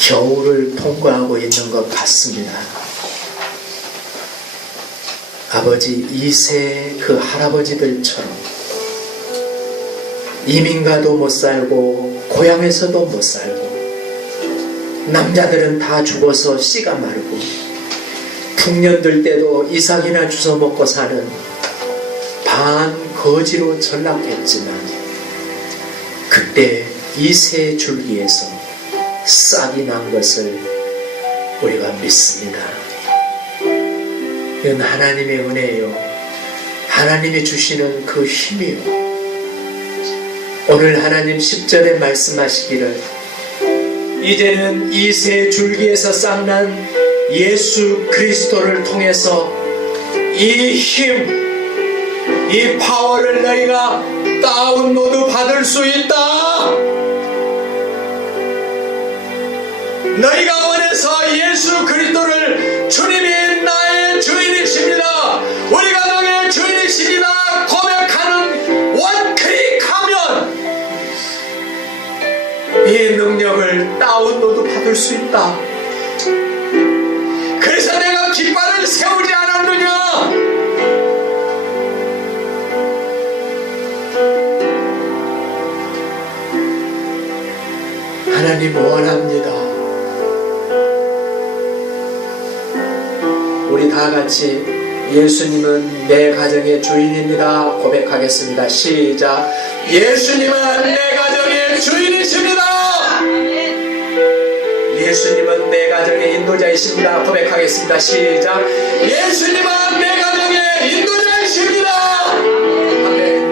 겨울을 통과하고 있는 것 같습니다. 아버지 이세 그 할아버지들처럼 이민가도 못 살고 고향에서도 못 살고 남자들은 다 죽어서 씨가 마르고 흉년들 때도 이삭이나 주워 먹고 사는 반거지로 전락했지만 그때 이 새 줄기에서 싹이 난 것을 우리가 믿습니다. 이건 하나님의 은혜예요. 하나님이 주시는 그 힘이요. 오늘 하나님 10절에 말씀하시기를 이제는 이 새 줄기에서 싹난 예수 그리스도를 통해서 이 힘, 이 파워를 너희가 다운로드 받을 수 있다. 너희가 원해서 예수 그리스도를 주님이 나의 주인이십니다, 우리가 너의 주인이십니다 고백하는 원클릭하면 이 능력을 다운로드 받을 수 있다. 그래서 내가 깃발을 세우지 않았느냐? 하나님 원합니다. 우리 다 같이 예수님은 내 가정의 주인입니다 고백하겠습니다. 시작. 예수님은 내 가정의 주인이십니다. 예수님은 내 가정의 인도자이십니다 고백하겠습니다. 시작. 예수님은 내 가정의 인도자이십니다. 아멘.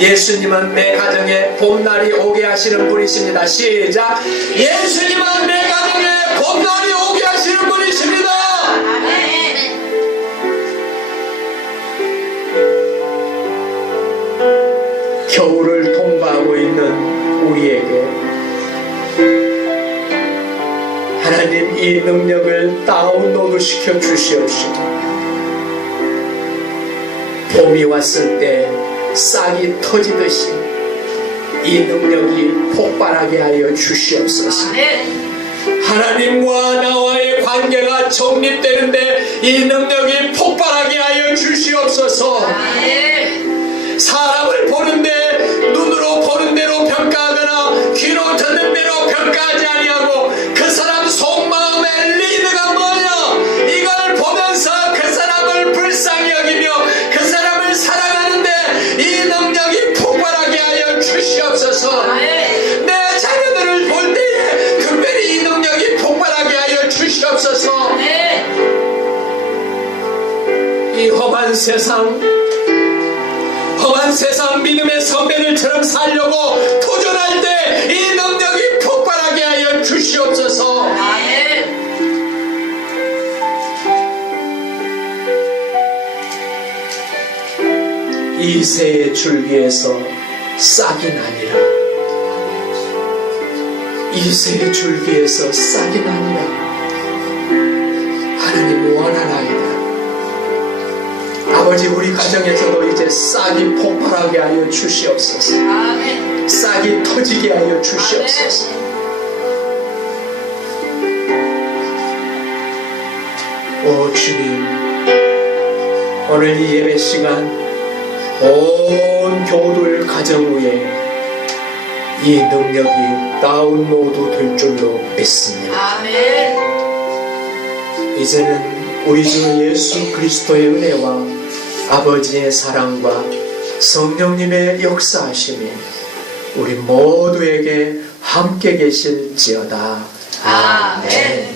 예수님은 내 가정에 봄날이 오게 하시는 분이십니다. 시작. 예수님은 내 가정에 봄날이 오게 하시는 분이십니다. 아멘. 겨울을 통과하고 있는 우리에게 하나님 이 능력을 다운로드 시켜 주시옵시고 봄이 왔을 때 싹이 터지듯이 이 능력이 폭발하게 하여 주시옵소서. 하나님과 나와의 관계가 정립되는데 이 능력이 폭발하게 하여 주시옵소서. 사람을 보는데 눈으로 보는 대로 평가하거나 귀로 듣는 대로 평가하지 아니하고 그 사람 속마음의 리드가 뭐냐 이걸 보면서 그 사람을 불쌍히 여기며 그 사람을 사랑하는데 이 능력이 폭발하게 하여 주시옵소서. 내 자녀들을 볼 때에 특별히 이 능력이 폭발하게 하여 주시옵소서. 이 험한 세상 믿음의 선배들처럼 살려고 도전할 때 이 능력이 폭발하게 하여 주시옵소서. 이 새 줄기에서 싹이 나니라. 이 새 줄기에서 싹이 나니라. 하나님 원하나이다. 아버지 우리 가정에서도 이제 싹이 폭발하게 하여 주시옵소서. 아멘. 싹이 터지게 하여 주시옵소서. 오 주님, 오늘 이 예배 시간 온 교우들 가정 위에 이 능력이 다운로드 될 줄로 믿습니다. 아멘. 이제는 우리 주 예수 그리스도의 은혜와 아버지의 사랑과 성령님의 역사하심이 우리 모두에게 함께 계실지어다. 아멘.